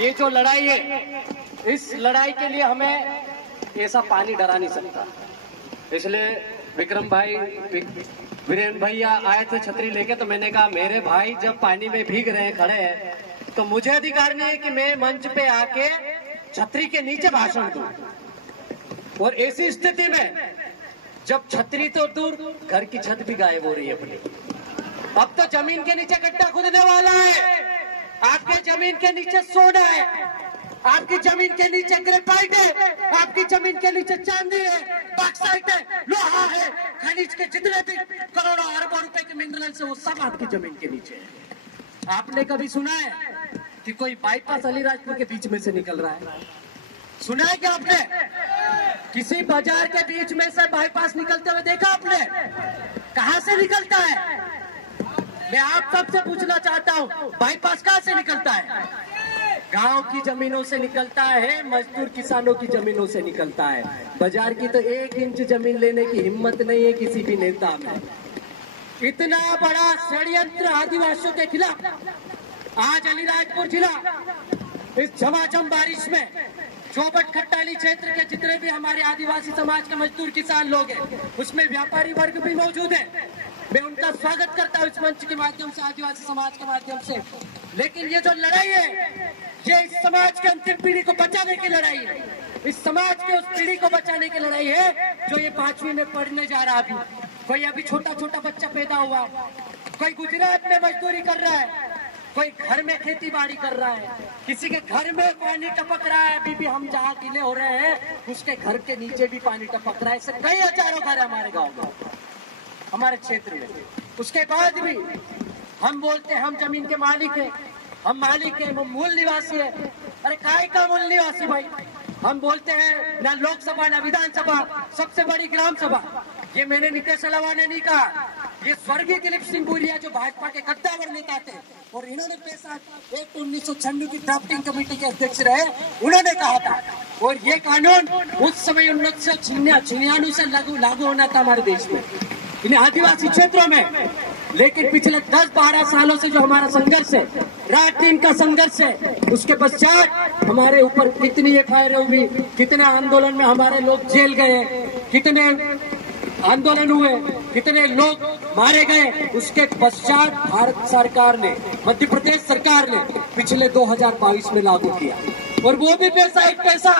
ये जो लड़ाई है, इस लड़ाई के लिए हमें ऐसा पानी डरा नहीं सकता। इसलिए विक्रम भाई, वीरेंद्र भैया आए थे छतरी लेके, तो मैंने कहा मेरे भाई जब पानी में भीग रहे हैं, खड़े हैं, तो मुझे अधिकार नहीं है कि मैं मंच पे आके छतरी के नीचे भाषण दूं। और ऐसी स्थिति में जब छतरी तो दूर, घर की छत भी गायब हो रही है अपनी। अब तो जमीन के नीचे गड्ढा खुदने वाला है। आपके जमीन के नीचे सोना है, आपकी जमीन के नीचे ग्रेफाइट है, आपकी जमीन के नीचे चांदी है, बॉक्साइट है, लोहा है, खनिज के जितने भी करोड़ों अरबों रुपए के मिनरल्स है, वो सब आपकी जमीन के नीचे है। आपने कभी सुना है कि कोई बाईपास अलीराजपुर के बीच में से निकल रहा है? सुना है क्या आपने? किसी बाजार के बीच में से बाईपास निकलते हुए देखा आपने? कहां से निकलता है? मैं आप सबसे पूछना चाहता हूं, बाईपास कहां से निकलता है? गांव की जमीनों से निकलता है, मजदूर किसानों की जमीनों से निकलता है। बाजार की तो 1 इंच जमीन लेने की हिम्मत नहीं है किसी भी नेता में। इतना बड़ा षड्यंत्र आदिवासियों के खिलाफ आज अलीराजपुर जिला इस झमाझम बारिश में चौबट खट्टाली क्षेत्र के जितने भी हमारे आदिवासी समाज के मजदूर किसान लोग हैं, उसमें व्यापारी वर्ग भी मौजूद है। मैं उनका स्वागत करता हूं इस मंच के माध्यम से, आदिवासी समाज के माध्यम से। लेकिन ये जो लड़ाई है, ये इस समाज के अंतिम पीढ़ी को बचाने की लड़ाई है। इस समाज के उस पीढ़ी को बचाने की लड़ाई है जो ये 5वीं में पढ़ने जा रहा है। कोई अभी छोटा छोटा बच्चा पैदा हुआ, कोई गुजरात में मजदूरी कर रहा है, कोई घर में खेती बाड़ी कर रहा है, किसी के घर में पानी टपक रहा है। अभी भी हम जहाँ गीले हो रहे हैं, उसके घर के नीचे भी पानी टपक रहा है। ऐसे कई हजारों घर है हमारे गाँव में, हमारे क्षेत्र में। उसके बाद भी हम बोलते हैं हम जमीन के मालिक हैं, हम मालिक हैं, वो मूल निवासी है। अरे काय का मूल निवासी भाई? हम बोलते हैं ना लोकसभा ना विधानसभा, सबसे बड़ी ग्राम सभा। ये मैंने नीतीश अलावा ने नहीं कहा, ये स्वर्गीय दिलीप सिंह बुरिया जो भाजपा के कद्दावर नेता थे, और इन्होंने पैसा 1996 की ड्राफ्टिंग कमेटी के अध्यक्ष रहे, उन्होंने कहा था। और ये कानून उस समय 1996 से लागू होना था हमारे देश में, इन आदिवासी क्षेत्रों में। लेकिन पिछले 10-12 सालों से जो हमारा संघर्ष है, रात दिन का संघर्ष है, उसके पश्चात हमारे ऊपर कितनी एफआईआर हुई, कितने आंदोलन में हमारे लोग जेल गए, कितने आंदोलन हुए, कितने लोग मारे गए। उसके पश्चात भारत सरकार ने, मध्य प्रदेश सरकार ने पिछले 2022 में लागू किया। और वो भी पैसा एक पैसा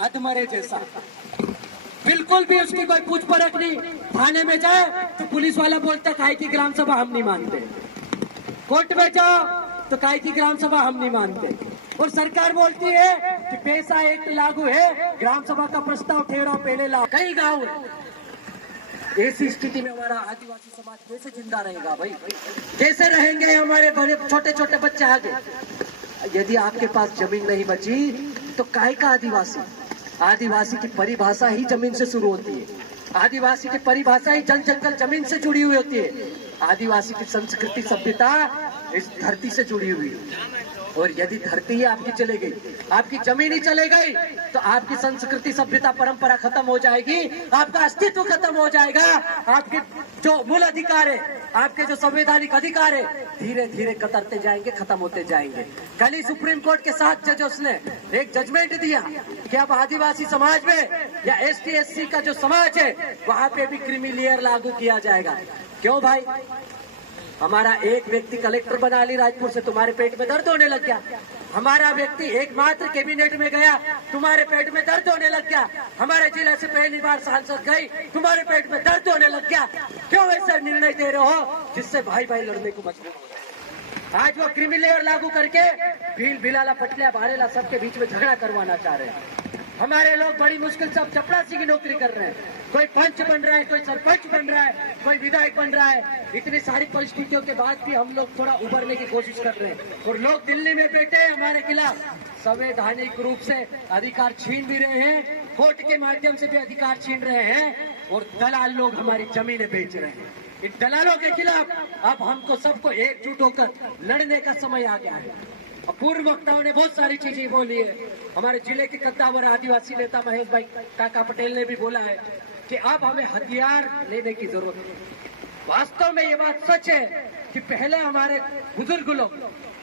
अधमरे जैसा, बिल्कुल भी उसकी कोई पूछ परख नहीं। थाने में जाए तो पुलिस वाला बोलता काय की ग्राम सभा हम नहीं मानते, कोर्ट में जाओ तो काय की ग्राम सभा हम नहीं मानते। और सरकार बोलती है कि पैसा एक्ट लागू है, ग्राम सभा का प्रस्ताव ठहराओ पहले लाओ। कई गाँव ऐसी स्थिति में हमारा आदिवासी समाज कैसे जिंदा रहेगा भाई? कैसे रहेंगे हमारे बड़े छोटे छोटे बच्चे आगे? यदि आपके पास जमीन नहीं बची तो काय का आदिवासी? आदिवासी की परिभाषा ही जमीन से शुरू होती है, आदिवासी की परिभाषा ही जल जंगल जमीन से जुड़ी हुई होती है। आदिवासी की संस्कृति सभ्यता इस धरती से जुड़ी हुई है। और यदि धरती ही आपकी चले गई, आपकी जमीन ही चले गई, तो आपकी संस्कृति सभ्यता परंपरा खत्म हो जाएगी, आपका अस्तित्व खत्म हो जाएगा। आपके जो मूल अधिकार है, आपके जो संवैधानिक अधिकार है, धीरे धीरे कतरते जाएंगे, खत्म होते जाएंगे। कल ही सुप्रीम कोर्ट के 7 जजों ने एक जजमेंट दिया कि अब आदिवासी समाज में या ST/SC का जो समाज है, वहां पे भी क्रीमी लेयर लागू किया जाएगा। क्यों भाई? हमारा एक व्यक्ति कलेक्टर बना अलीराजपुर से, तुम्हारे पेट में दर्द होने लग गया। हमारा व्यक्ति एकमात्र कैबिनेट में गया, तुम्हारे पेट में दर्द होने लग गया। हमारे जिले से पहली बार सांसद गई, तुम्हारे पेट में दर्द होने लग गया। क्यों ऐसा निर्णय दे रहे हो जिससे भाई भाई लड़ने को मजबूर हो जाए? आज वो क्रीमी लेयर लागू करके भील भिलाला पटलिया भारेला सबके बीच में झगड़ा करवाना चाह रहे हैं। हमारे लोग बड़ी मुश्किल से अब चपरासी की नौकरी कर रहे हैं, कोई पंच बन रहा है, कोई सरपंच बन रहा है, कोई विधायक बन रहा है। इतनी सारी परिस्थितियों के बाद भी हम लोग थोड़ा उभरने की कोशिश कर रहे हैं। और लोग दिल्ली में बैठे हैं हमारे खिलाफ, संवैधानिक रूप से अधिकार छीन भी रहे हैं, कोर्ट के माध्यम से भी अधिकार छीन रहे हैं, और दलाल लोग हमारी जमीनें बेच रहे हैं। इन दलालों के खिलाफ अब हमको सबको एकजुट होकर लड़ने का समय आ गया है। पूर्व वक्ताओं ने बहुत सारी चीजें बोली है। हमारे जिले के कद्दावर आदिवासी नेता महेश भाई काका पटेल ने भी बोला है कि अब हमें हथियार लेने की जरूरत है। वास्तव में ये बात सच है कि पहले हमारे बुजुर्ग लोग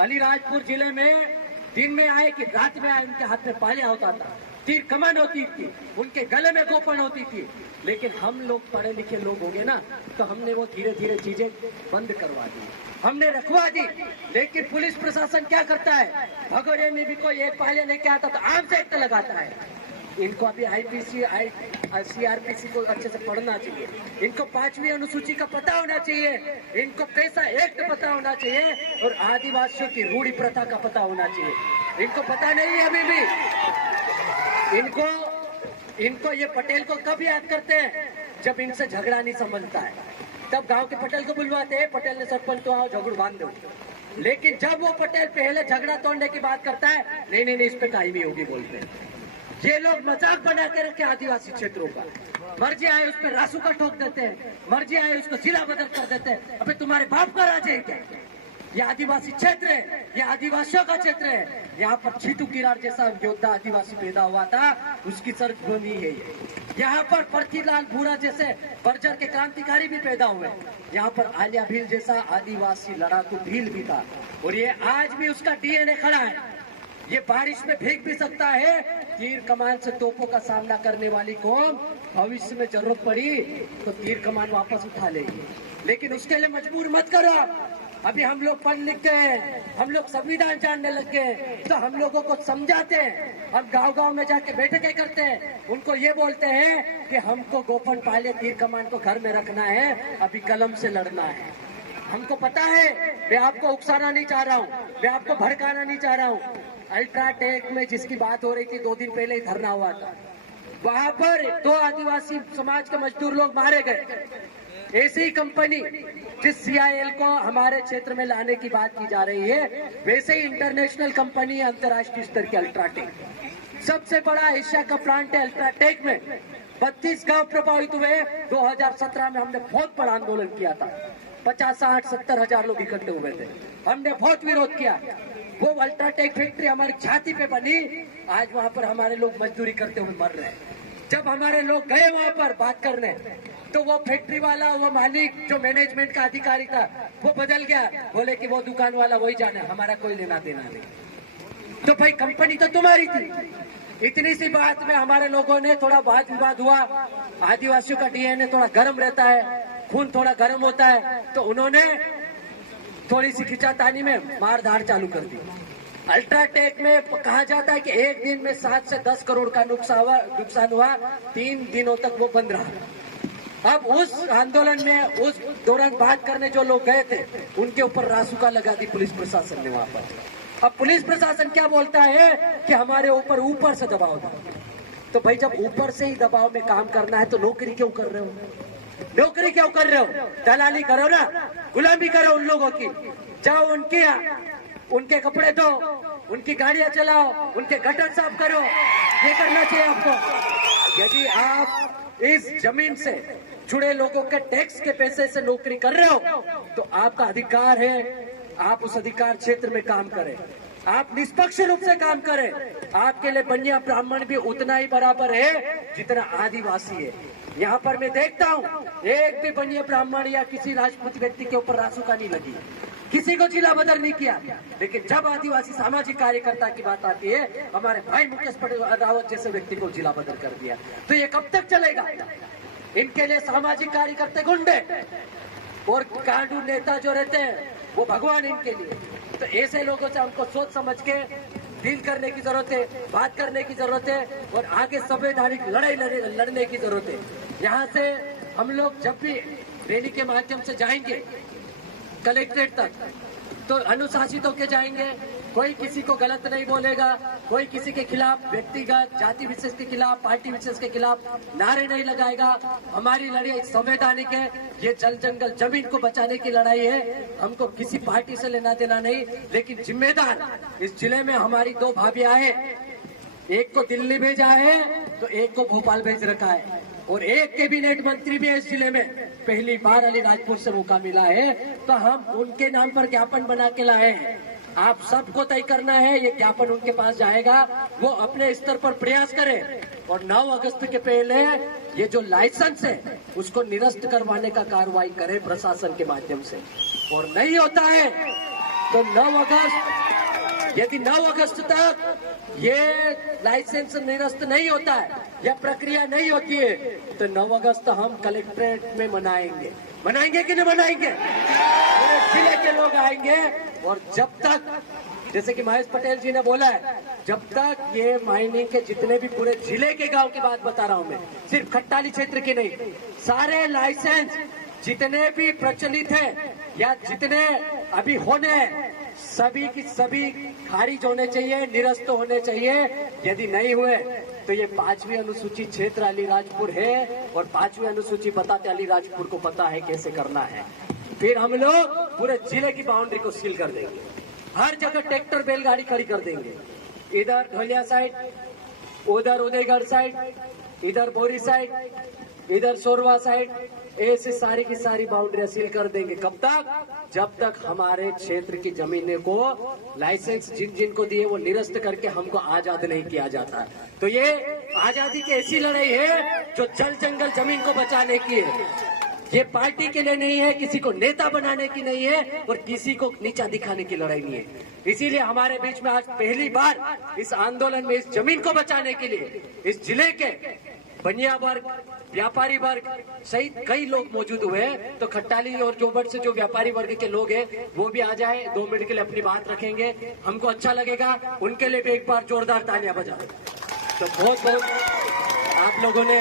अलीराजपुर जिले में दिन में आए कि रात में आए, उनके हाथ में पालिया होता था, तीर कमान होती थी, उनके गले में गोपन होती थी। लेकिन हम लोग पढ़े लिखे लोग होंगे ना, तो हमने वो धीरे धीरे चीजें बंद करवा दी, हमने रखवा दी। लेकिन पुलिस प्रशासन क्या करता है, भगोड़े में भी कोई एक पालिया लेके आता तो आम से एक्ट लगाता है। इनको अभी आईपीसी सीआरपीसी को अच्छे से पढ़ना चाहिए, इनको 5वीं अनुसूची का पता होना चाहिए, इनको पैसा एक्ट पता होना चाहिए और आदिवासियों की रूढ़ी प्रथा का पता होना चाहिए। इनको पता नहीं है अभी भी। इनको ये पटेल को कब याद करते हैं, जब इनसे झगड़ा नहीं समझता है, तब गांव के पटेल को बुलवाते हैं, पटेल ने सरपंच तो आओ झगड़ बांध दो। लेकिन जब वो पटेल पहले झगड़ा तोड़ने की बात करता है, नहीं नहीं नहीं, इस पे कायमी होगी बोलते हैं। ये लोग मजाक बना के रखे आदिवासी क्षेत्रों का, मर्जी आए उस पर रासू का ठोक देते हैं, मर्जी आए उसको जिला बदल कर देते हैं। अबे तुम्हारे बाप का राज है क्या? ये आदिवासी क्षेत्र है, ये आदिवासियों का क्षेत्र है। यहाँ पर छीतू किरार जैसा योद्धा आदिवासी पैदा हुआ था, उसकी सरजमीं है ये। यहाँ पर पृथ्वीलाल भूरा जैसे बर्जर के क्रांतिकारी भी पैदा हुए। यहाँ पर आलिया भील जैसा आदिवासी लड़ाकू भील भी था, और ये आज भी उसका डीएनए खड़ा है। ये बारिश में भीग भी सकता है। तीर कमान से तोपों का सामना करने वाली कौम भविष्य में जरूरत पड़ी तो तीर कमान वापस उठा लेगी, लेकिन उसके लिए मजबूर मत करो। अभी हम लोग पढ़ लिख गए, हम लोग संविधान जानने लग गए, तो हम लोगों को समझाते हैं। हम गांव गांव में जाके बैठकें करते हैं, उनको ये बोलते हैं कि हमको गोपन पाले तीर कमान को घर में रखना है, अभी कलम से लड़ना है। हमको पता है, मैं आपको उकसाना नहीं चाह रहा हूँ, मैं आपको भड़काना नहीं चाह रहा हूँ। अल्ट्राटेक में जिसकी बात हो रही थी, 2 दिन पहले ही धरना हुआ था, वहां पर 2 आदिवासी समाज के मजदूर लोग मारे गए। ऐसी कंपनी जिस CIL को हमारे क्षेत्र में लाने की बात की जा रही है, वैसे ही इंटरनेशनल कंपनी है, अंतर्राष्ट्रीय स्तर की अल्ट्राटेक, सबसे बड़ा एशिया का प्लांट है। अल्ट्राटेक में 32 गांव प्रभावित हुए। 2017 में हमने बहुत बड़ा आंदोलन किया था, 50, 60, 70 हजार लोग इकट्ठे हुए थे, हमने बहुत विरोध किया। वो अल्ट्राटेक फैक्ट्री हमारी छाती पे बनी, आज वहाँ पर हमारे लोग मजदूरी करते हुए मर रहे हैं। जब हमारे लोग गए वहाँ पर बात करने, तो वो फैक्ट्री वाला, वो मालिक जो मैनेजमेंट का अधिकारी था, वो बदल गया, बोले कि वो दुकान वाला वही जाने, हमारा कोई लेना देना नहीं। तो भाई कंपनी तो तुम्हारी थी। इतनी सी बात में हमारे लोगों ने थोड़ा वाद विवाद हुआ। आदिवासियों का डीएनए थोड़ा गर्म रहता है, खून थोड़ा गर्म होता है, तो उन्होंने थोड़ी सी खिंचातानी में मारधाड़ चालू कर दी। अल्ट्राटेक में कहा जाता है कि एक दिन में 7 से 10 करोड़ का नुकसान हुआ, 3 दिनों तक वो बंद रहा। अब उस आंदोलन में, उस दौरान बात करने जो लोग गए थे, उनके ऊपर रासुका लगा दी पुलिस प्रशासन ने वहां पर। अब पुलिस प्रशासन क्या बोलता है कि हमारे ऊपर से दबाव था। तो भाई जब ऊपर से ही दबाव में काम करना है तो नौकरी क्यों कर रहे हो? नौकरी क्यों कर रहे हो? दलाली करो ना, गुलामी करो उन लोगों की। जाओ उनके कपड़े धो, उनकी गाड़ियां चलाओ, उनके गटर साफ करो, ये करना चाहिए आपको। यदि आप इस जमीन से जुड़े लोगों के टैक्स के पैसे से नौकरी कर रहे हो, तो आपका अधिकार है, आप उस अधिकार क्षेत्र में काम करें, आप निष्पक्ष रूप से काम करें। आपके लिए बनिया ब्राह्मण भी उतना ही बराबर है जितना आदिवासी है। यहाँ पर मैं देखता हूँ, एक भी बनिया ब्राह्मण या किसी राजपूत व्यक्ति के ऊपर रासुका नहीं लगी, किसी को जिला बदल नहीं किया। लेकिन जब आदिवासी सामाजिक कार्यकर्ता की बात आती है, हमारे भाई मुकेश रावत जैसे व्यक्ति को जिला बदल कर दिया, तो ये कब तक चलेगा? इनके लिए सामाजिक कार्यकर्ता गुंडे और कांडू नेता जो रहते हैं वो भगवान इनके लिए। तो ऐसे लोगों से हमको सोच समझ के डील करने की जरूरत है, बात करने की जरूरत है, और आगे संवैधानिक लड़ाई लड़ने की जरूरत है। यहाँ से हम लोग जब भी रैली के माध्यम से जाएंगे कलेक्ट्रेट तक, तो अनुशासित होकर जाएंगे। कोई किसी को गलत नहीं बोलेगा, कोई किसी के खिलाफ व्यक्तिगत जाति विशेष के खिलाफ, पार्टी विशेष के खिलाफ नारे नहीं लगाएगा। हमारी लड़ाई संवैधानिक है, ये जल जंगल जमीन को बचाने की लड़ाई है। हमको किसी पार्टी से लेना देना नहीं, लेकिन जिम्मेदार इस जिले में हमारी 2 भाभियां हैं, एक को दिल्ली भेजा है तो एक को भोपाल भेज रखा है, और एक कैबिनेट मंत्री भी है इस जिले में, पहली बार अलीराजपुर से मौका मिला है, तो हम उनके नाम पर ज्ञापन बना के लाए हैं। आप सबको तय करना है, ये ज्ञापन उनके पास जाएगा, वो अपने स्तर पर प्रयास करें, और 9 अगस्त के पहले ये जो लाइसेंस है उसको निरस्त करवाने का कार्रवाई करें प्रशासन के माध्यम से। और नहीं होता है तो 9 अगस्त यदि 9 अगस्त तक ये लाइसेंस निरस्त नहीं होता है या प्रक्रिया नहीं होती है तो 9 अगस्त हम कलेक्ट्रेट में मनाएंगे। मनाएंगे कि नहीं मनाएंगे? पूरे जिले के लोग आएंगे और जब तक, जैसे कि महेश पटेल जी ने बोला है, जब तक ये माइनिंग के जितने भी पूरे जिले के गांव की बात बता रहा हूं मैं, सिर्फ खट्टाली क्षेत्र की नहीं, सारे लाइसेंस जितने भी प्रचलित हैं या जितने अभी होने हैं, सभी की सभी खारिज होने चाहिए, निरस्त होने चाहिए। यदि नहीं हुए तो ये 5वीं अनुसूची क्षेत्र अलीराजपुर है और 5वीं अनुसूची बताते अलीराजपुर को पता है कैसे करना है। फिर हम लोग पूरे जिले की बाउंड्री को सील कर देंगे, हर जगह ट्रैक्टर बैलगाड़ी खड़ी कर देंगे, इधर ढोलिया साइड, उधर उदयगढ़ साइड, इधर बोरी साइड, इधर सोरवा साइड, ऐसे सारी की सारी बाउंड्रियां सील कर देंगे। कब तक? जब तक हमारे क्षेत्र की जमीनें को लाइसेंस जिन जिन को दिए वो निरस्त करके हमको आजाद नहीं किया जाता। तो ये आजादी की ऐसी लड़ाई है जो जल जंगल जमीन को बचाने की है। ये पार्टी के लिए नहीं है, किसी को नेता बनाने की नहीं है और किसी को नीचा दिखाने की लड़ाई नहीं है। इसीलिए हमारे बीच में आज पहली बार इस आंदोलन में इस जमीन को बचाने के लिए इस जिले के बनिया वर्ग, व्यापारी वर्ग सहित कई लोग मौजूद हुए हैं। तो खट्टाली और जोबट से जो व्यापारी वर्ग के लोग हैं वो भी आ जाए, 2 मिनट के लिए अपनी बात रखेंगे, हमको अच्छा लगेगा। उनके लिए भी एक बार जोरदार तालियां बजाएं। तो बहुत बहुत आप लोगों ने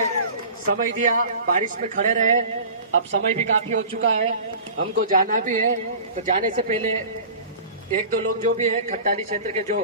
समय दिया, बारिश में खड़े रहे, अब समय भी काफी हो चुका है, हमको जाना भी है। तो जाने से पहले 1-2 लोग जो भी है खट्टाली क्षेत्र के जो